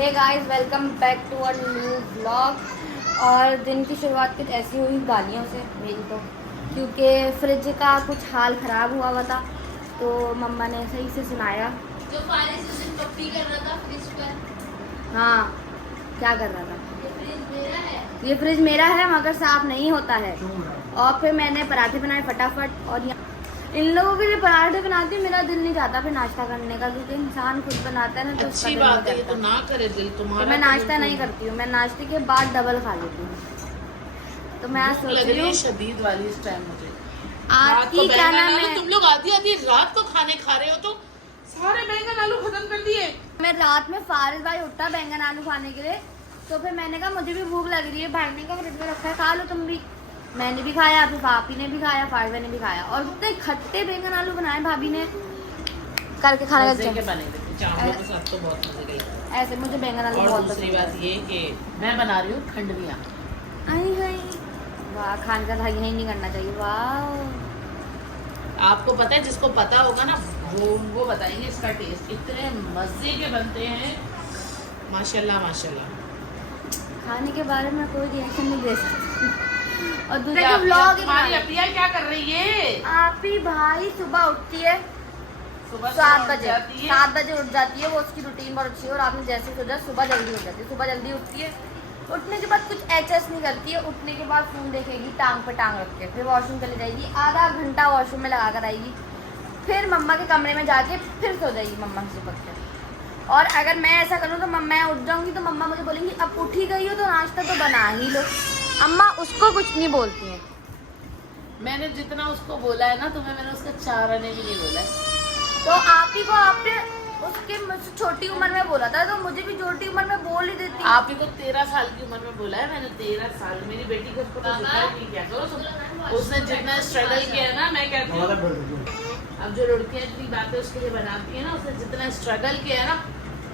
Hey guys, welcome back to a new blog. और दिन की शुरुआत कुछ ऐसी हुई गालियों से मेरी, तो क्योंकि फ्रिज का कुछ हाल ख़राब हुआ था, तो मम्मा ने सही से सुनाया। जो फारिस उस दिन पप्पी कर रहा था फ्रिज पर। हाँ, क्या कर रहा था? ये फ्रिज मेरा है। ये फ्रिज मेरा है मगर साफ नहीं होता है। और फिर मैंने पराठे बनाए फटाफट, और यहाँ इन लोगों के लिए पराठे बनाती हूँ। मेरा दिल नहीं चाहता फिर नाश्ता करने का, क्योंकि इंसान खुद बनाता है ना, तो उसका अच्छी दिल बात नहीं है, ये तो करता। ना करे दिल तुम्हारा। तो मैं नाश्ता नहीं करती हूँ, मैं नाश्ते के बाद डबल खा लेती हूँ। तो मैं आज सोच लग रही रही है हूँ शदीद वाली इस टाइम मुझे। आज रात की को क्या बैंगन नाम आलू है, तुम लोग आधी आधी रात को खाने खा रहे हो तो सारे बैंगन आलू खत्म कर दिए। मैं रात में फारिस भाई उठा बैंगन आलू खाने के लिए, तो फिर मैंने कहा मुझे भी भूख लग रही है, भाई का फ्रिज में रखा है, खा लो तुम भी। मैंने भी खाया, फिर भाभी ने भी खाया, फारिस भाई ने भी खाया, और इतने खट्टे बैंगन आलू बनाए भाभी ने करके खाने मजे के का। बने थे, चावलों के साथ तो बहुत मजे गई। ऐसे मुझे बैंगन आलू और बहुत दूसरी पसंद बात है। ये कि मैं बना रही हूँ खंडवियाँ। आई हाय, वाह, खाने का था यही नहीं करना चाहिए। वाह, आपको पता है, जिसको पता होगा ना वो बताएंगे इसका टेस्ट। इतने मजे के बनते हैं, माशाल्लाह माशाल्लाह। खाने के बारे में कोई रिएक्शन नहीं दे सकती। और दूसरे क्या का व्लॉग तुम्हारी अपिया क्या कर रही है? आप ही भाई सुबह उठती है सुबह 7 उठ बजे, जाती है। 7 बजे उठ जाती है। वो उसकी रूटीन बहुत अच्छी है, और आपने जैसे सोचा सुबह जल्दी उठ जाती है। सुबह जल्दी उठती है, उठने के बाद कुछ एचएस नहीं करती है। उठने के बाद फोन देखेगी टांग पे टांग रख के, फिर वॉशरूम चली जाएगी, आधा घंटा वॉशरूम में लगा कर आएगी, फिर मम्मा के कमरे में जाके फिर सो जाएगी मम्मा से चिपक के। और अगर मैं ऐसा करूँ तो मैं उठ जाऊंगी तो मम्मा मुझे बोलेंगी अब उठी गई हो तो नाश्ता तो बना ही लो। अम्मा उसको कुछ नहीं बोलती हैं। मैंने जितना उसको बोला है ना तुम्हें, मैंने उसका 4 आने भी नहीं बोला है। तो आप ही को आपने उसके मुझसे छोटी उम्र में बोला था, तो मुझे भी छोटी उम्र में बोल ही देती। आप ही को 13 साल की उम्र में बोला है मैंने। 13 साल मेरी बेटी को उसको तो जितना भी क्या करो तुम, उसने जितना स्ट्रगल किया है ना, मैं कहती हूँ अब जो लड़कियां इतनी बातें उसके लिए बनाती है ना, उसने जितना स्ट्रगल किया है ना,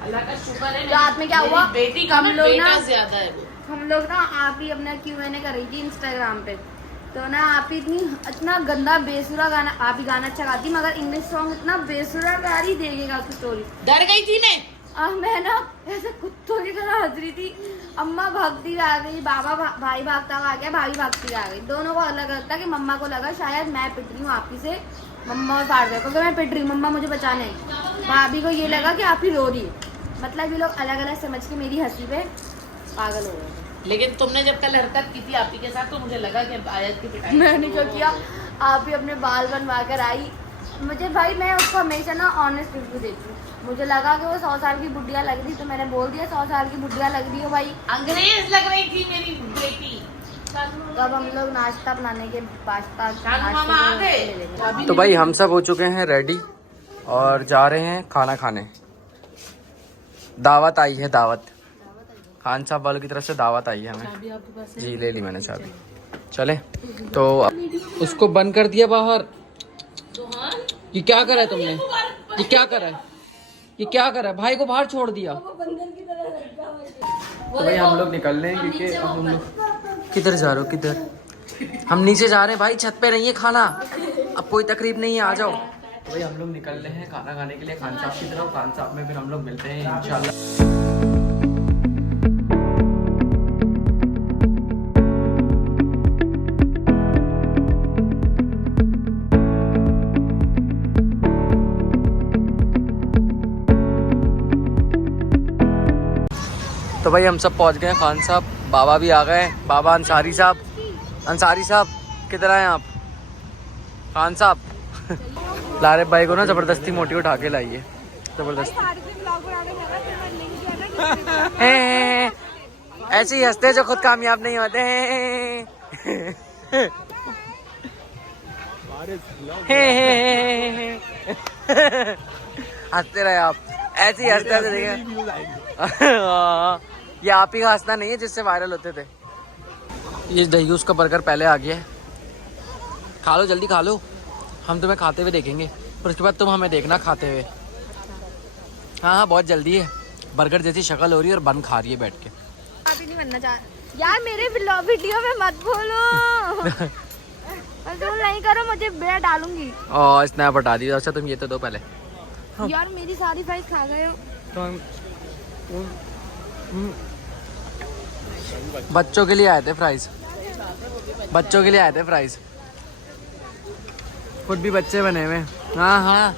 अल्लाह का शुक्र है। रात में क्या हुआ, बेटी का हम लोग बेटा ना ज्यादा है वो। हम लोग ना आप ही अपना Q&A कर रही थी इंस्टाग्राम पे, तो ना आप ही इतना गंदा बेसुरा गाना, आप ही गाना अच्छा गाती मगर इंग्लिश सॉन्ग इतना बेसुरा गा रही, देखेगा उसकी स्टोरी। डर गई थी मैं ना ऐसे कुत्तों की तरह हंस रही थी। अम्मा भागती आ गई, भाई भागता आ गया, भाभी भागती आ गई। दोनों को अलग अलग था कि मम्मा को लगा शायद मैं पिट रही हूँ आप ही से, मम्मा और फादर को, मैं पिट रही हूँ, मम्मा मुझे बचाने आई। भाभी को ये लगा कि आप ही रो रही है। मतलब ये लोग अलग अलग समझ के मेरी हंसी पे पागल हो गए थे। लेकिन तुमने जब कल हरकत की थी आप ही के साथ, तो मुझे लगा कि आयत की पिटाई मैंने क्या किया, आप ही अपने बाल बनवा कर आई। मुझे भाई, मैं उसको हमेशा ना ऑनेस्ट रिव्यू देती हूँ। मुझे लगा कि वो 100 साल की बुढ़िया लग रही, तो मैंने बोल दिया 100 साल की बुढ़िया लग रही हो भाई। अंग्रेज लग रही थी मेरी बेटी। तो अब हम लोग नाश्ता बनाने के पास्ता मामा आ गए। तो भाई हम सब हो चुके हैं रेडी और जा रहे हैं खाना खाने। दावत आई है, दावत खान साहब वालों की तरफ से दावत आई है हमें। जी ले ली मैंने चाबी। चले तो उसको बंद कर दिया बाहर। ये क्या करा है तुमने? ये क्या करा है? ये क्या करा है? भाई को बाहर छोड़ दिया। तो भाई हम लोग निकल रहे हैं, क्योंकि हम लोग किधर जा रहे हो? किधर? हम नीचे जा रहे हैं भाई, छत पे नहीं है खाना, अब कोई तकलीफ नहीं है, आ जाओ। तो भाई हम लोग निकल रहे हैं खाना खाने के लिए खान साहब की तरफ। खान साहब में फिर हम लोग मिलते हैं इंशाल्लाह। तो भाई हम सब पहुंच गए हैं खान साहब, बाबा भी आ गए हैं। बाबा अंसारी साहब, अंसारी साहब किधर आए आप? खान साहब लारे भाई को ना ज़बरदस्ती मोटी उठा के लाई है, ज़बरदस्ती। ऐसे ही हंसते जो खुद कामयाब नहीं होते हैं। हंसते रहे आप, ऐसे ही हंसते हंसते देखे। ये आप ही का हंसना नहीं है जिससे वायरल होते थे। ये दहीयूस का बर्गर पहले आ गया है, खा लो जल्दी खा लो, हम तुम्हें खाते हुए देखेंगे, और उसके बाद तुम हमें देखना खाते हुए। हाँ हाँ बहुत जल्दी है, बर्गर जैसी शक्ल हो रही है और बन खा रही है बैठ के। आप ही नहीं बनना चाह यार, मेरे वीडियो में मत बोलो। तुम नहीं करो, मुझे बेड़ा डालूंगी। और स्नैप हटा दी। अच्छा तुम ये तो दो पहले। यार मेरी सारी फ्राइज खा गए हो। तो बच्चों के लिए आए थे फ्राइज, बच्चों के लिए आए थे फ्राइज। खुद भी बच्चे बने हुए। हाँ हाँ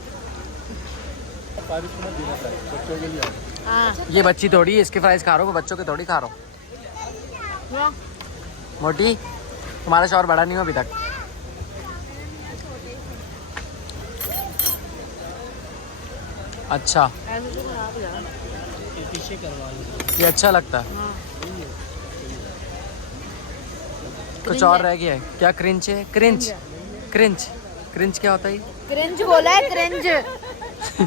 ये बच्ची थोड़ी है, इसके फ्राइज खा रहा हूँ, बच्चों के थोड़ी खा रहा हूँ। मोटी तुम्हारा शौहर बड़ा नहीं हो अभी तक। अच्छा ये अच्छा लगता है। कुछ और रह गया है क्या? क्रिंच है? क्रिंच क्रिंच क्रिंच क्या होता है? क्रिंज बोला है, क्रिंज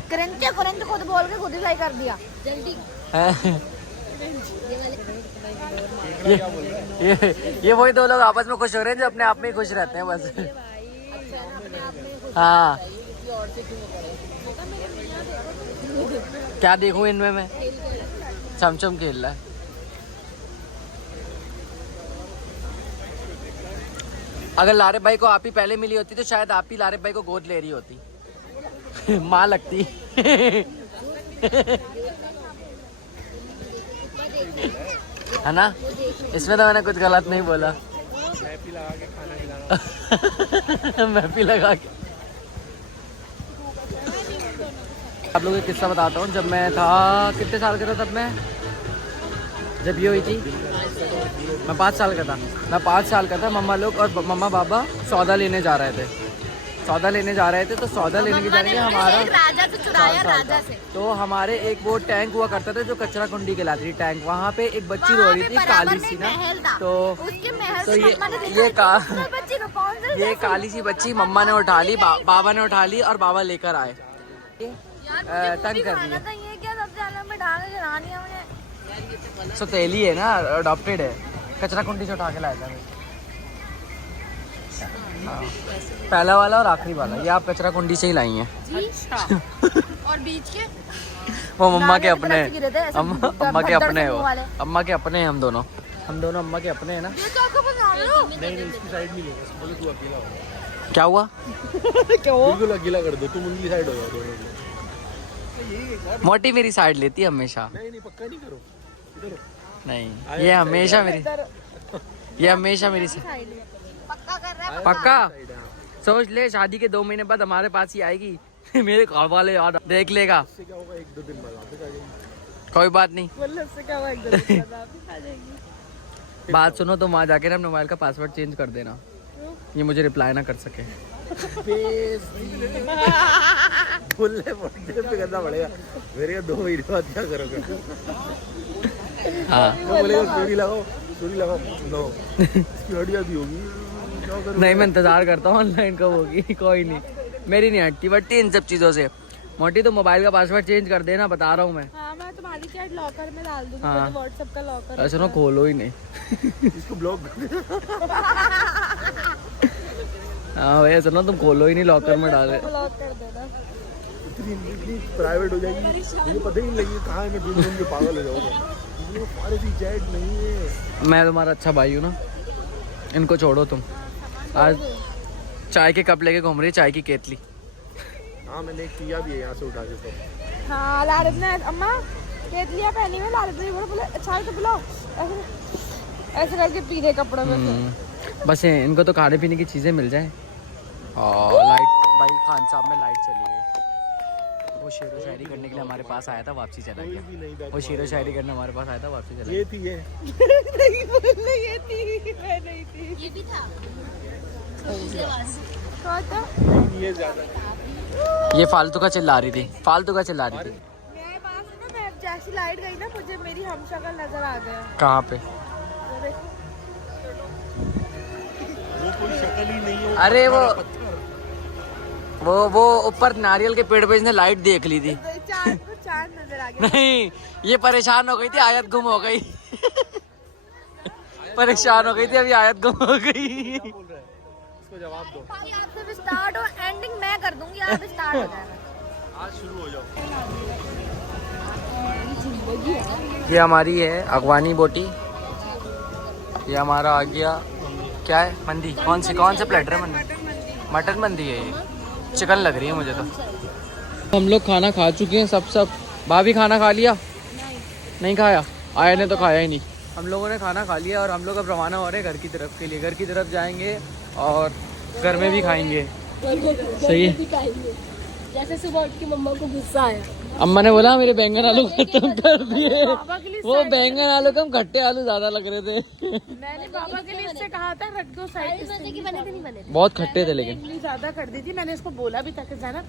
क्रिंज क्रिंज खुद बोल के खुद ही सही कर दिया। जल्दी ये वही दो लोग आपस में खुश हो रहे हैं जो अपने आप में ही खुश रहते हैं बस। हाँ क्या देखूं इनमें मैं? चमचम खेल रहा है। अगर लारिब भाई को आप ही पहले मिली होती तो शायद आप ही लारिब भाई को गोद ले रही होती। माँ लगती। है ना? इसमें तो मैंने कुछ गलत नहीं बोला। मैपी लगा के खाना खिलाना। मैपी लगा के। आप लोगों को किस्सा बताता हूँ। जब मैं था कितने साल का था तब मैं, जब ये हुई थी मैं 5 साल का था। मैं 5 साल का था। मम्मा लोग और मम्मा पापा सौदा लेने जा रहे थे। सौदा लेने जा रहे थे तो सौदा लेने के जाने हमारा राजा से चुराया, राजा से। तो हमारे एक वो टैंक हुआ करता था जो कचरा कुंडी कहलाती थी टैंक। वहाँ पे एक बच्ची रो रही थी काली सी ना, तो ये काली सी बच्ची मम्मा ने उठा ली, बाबा ने उठा ली और बाबा लेकर आए। तंग कर दिया। सौतेली है ना, अडॉप्टेड है। कचरा कुंडी से उठा के लाया था। हाँ। पहला वाला और आखिरी वाला ये आप कचरा कुंडी से ही लाई हैं। और बीच के वो मम्मा के अपने, अम्मा के अपने हो, अम्मा के अपने हैं हम दोनों अम्मा के अपने हैं ना। नहीं इसकी साइड नहीं लेगा, बोले तू अकेला हो। क्या हुआ? बिल्कुल अकेला कर दो, तुम उनकी साइड हो जाओ दोनों। मोटी मेरी साइड लेती है हमेशा। नहीं पक्का नहीं करो, इधर नहीं ये हमेशा मेरी, ये हमेशा मेरी पक्का कर रहा है। पक्का सोच ले, शादी के 2 महीने बाद हमारे पास ही आएगी। मेरे घर वाले यार देख लेगा। इससे क्या होगा, 1-2 दिन बाद वापस आ जाएगी। कोई बात नहीं, उससे क्या हुआ, 1-2 दिन बाद वापस आ जाएगी। बात सुनो, तुम वहाँ जाके ना अपने मोबाइल का पासवर्ड चेंज कर देना, ये मुझे रिप्लाई ना कर सके। बोलने पड़ते पे करना पड़ेगा। मेरे 2 महीने बाद क्या करोगे? हाँ बोलेगा स्टोरी लगाओ नो, इसकी हट जाती होगी। नहीं मैं इंतजार करता हूँ ऑनलाइन कब होगी। कोई नहीं, मेरी नहीं हटती बट्टी इन सब चीज़ों से। मोटी तो मोबाइल का पासवर्ड चेंज कर देना, बता रहा हूँ मैं। हाँ मैं तुम्हारी चैट लॉकर में डाल दूंगी। हाँ। व्हाट्सएप का लॉकर। ऐसा ना खोलो ही नहीं। इसको ब्लॉक कर दे। हाँ भैया सुनो, तुम खोलो ही नहीं, लॉकर में डाले। ब्लॉक कर देना। इतनी प्राइवेट हो जाएगी, मुझे पता ही नहीं लगेगा कहाँ है। मैं ढूंढ के पागल हो जाऊंगा। हमारे भी चैट नहीं है। मैं तुम्हारा अच्छा भाई हूँ ना, इनको छोड़ो तुम। आज चाय के कप लेके घूम रही है, चाय की केतली। हाँ मैंने एक पिया भी है यहाँ से उठा के सब। हाँ लारिब ने, अम्मा केतलियाँ पहनी हुई, लारिब ने बोला चाय तो पिलाओ, ऐसे करके पी रहे कपड़ों में। बस इनको तो खाने पीने की चीज़ें मिल जाए। और लाइट भाई खान साहब में लाइट चली गई। वो शेरो शायरी करने के लिए हमारे पास आया था, वापसी चला गया। वो शेरो शायरी करने हमारे पास आया था, वापसी चला ये गया। थी ये नहीं बोलने, ये थी, मैं नहीं थी। ये भी था दूसरे वाला। कौन था? ये ज्यादा ये फालतू का चिल्ला रही थी, फालतू का चिल्ला रही थी। मेरे पास ना, मैं जैसी लाइट गई ना, मुझे मेरी हमशक्ल नजर आ गया। कहाँ पे? वो देखो। वो कोई शक्ल ही नहीं है। अरे वो ऊपर नारियल के पेड़ पे इसने लाइट देख ली थी। चांद को चांद नजर आ गया। नहीं ये परेशान हो गई थी, आयत गुम हो गई। परेशान हो गई थी, अभी आयत गुम हो गई। बोल रहा है, इसको जवाब दो। आप सब स्टार्ट हो, एंडिंग मैं कर दूंगी, आप स्टार्ट हो जाएगा। आज शुरू हो जाओ। ये हमारी है अगवानी बोटी। ये हमारा आ गया, क्या है? मंदी। कौन से प्लेटर है? मंदी, मटन मंदी है ये। चिकन लग रही है मुझे तो। हम लोग खाना खा चुके हैं सब। भाभी खाना खा लिया? नहीं खाया? आए ने तो खाया ही नहीं। हम लोगों ने खाना खा लिया और हम लोग अब रवाना हो रहे हैं घर की तरफ के लिए। घर की तरफ जाएंगे और घर में भी खाएंगे। सही है। जैसे सुबह उठ के मम्मा को गुस्सा आया, अम्मा ने बोला मेरे बैंगन आलू खत्म कर दिए। वो बैंगन आलू कम खट्टे आलू ज्यादा लग रहे थे। मैंने पापा के लिए इससे कहा था रख दो साइड। बने थे नहीं बने थे। बहुत खट्टे थे लेकिन। इमली ज्यादा कर दी थी, मैंने इसको बोला भी था कि जाना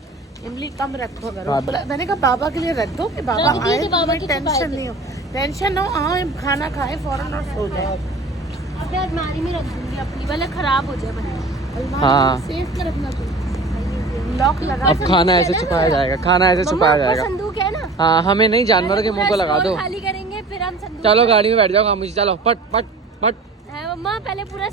इमली कम रखो करो। हाँ। मैंने कहा बाबा के लिए रख दो कि बाबा रख दी आए तो बाबा तुम्हें की टेंशन छुपाए नहीं हो, टेंशन हो, आए खाना खाए फौरन और सो जाए। अपने अलमारी में रख दूंगी अपनी, वाला खराब हो जाए बना। हाँ। सेफ में रखना चाहिए, लॉक लगा। अब खाना ऐसे छुपाया जाएगा, खाना ऐसे छुपाया जाएगा। संदूक है ना, हाँ हमें नहीं, जानवरों के मुंह को लगा दो। खाली करेंगे फिर हम संदूक। चलो गाड़ी में बैठ जाओ खामोशी, चलो पट पट पट। है मम्मा, पहले पूरा